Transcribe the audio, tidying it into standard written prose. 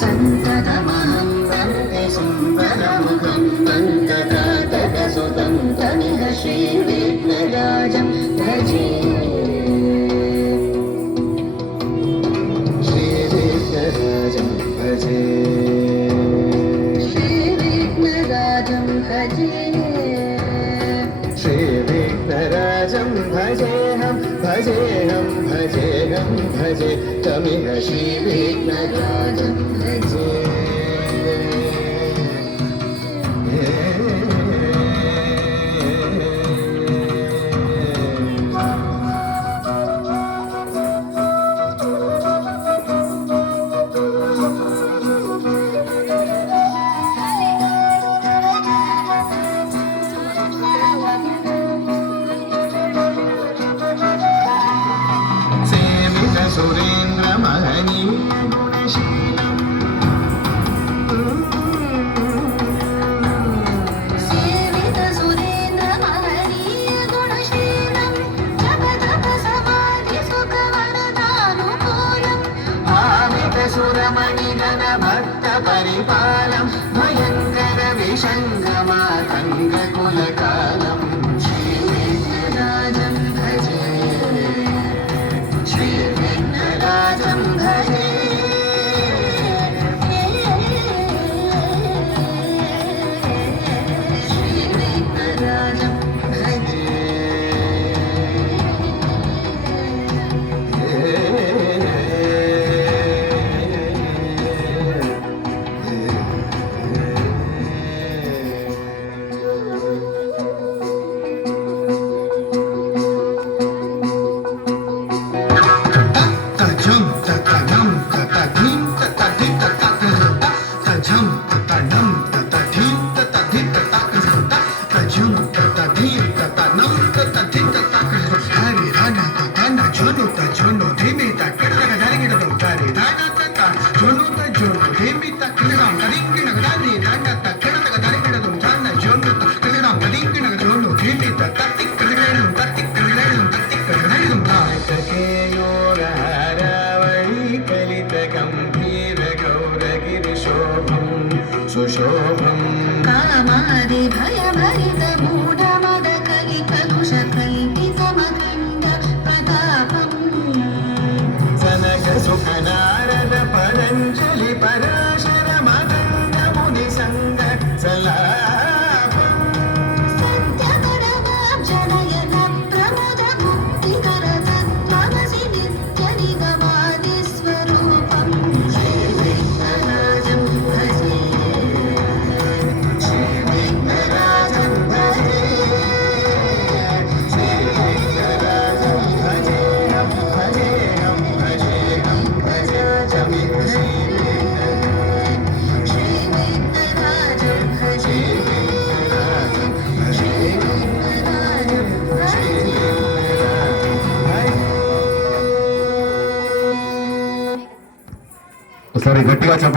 सन्ततमहं वन्दे सुन्दरमुखं वन्दनातकसुतं तमिह श्रीविघ्नराजं भजे। श्रीविघ्नराजं भजे, श्रीविघ्नराजं भजे, श्रीविघ्नराजं भजेऽहं भजेऽहं भजेऽहं भजे तमिह श्रीविघ्नराजं भजे। सुरेन्द्र महनीय गुणशीलम् सेवित सुरेन्द्र महनीय गुणशीलम् जगदप समाधि सुखवरदानुकूलम् भावित सुरमणिगण भक्त परिपालम् भयङ्कर विषङ्गमातङ्ग कुलकालम् श्रीविघ्नराजं भजे, श्रीविघ्नराजं भजे, श्रीविघ्नराजं भजे। सुशोभं कामादि भयभरित मूढमद कलि कलुष कल्पितमखण्ड प्रतापं सनक सुख नारद पतञ्जलि पराशर मदङ्ग मुनि संग सलापं सत्यगुणवाब्जनयन प्रमद मुक्तिकर तत्त्वमसि नित्य निगमादि स्वरूपं श्रीविघ्नराजं भजे, ఒకసారి గట్టిగా చెప్పండి.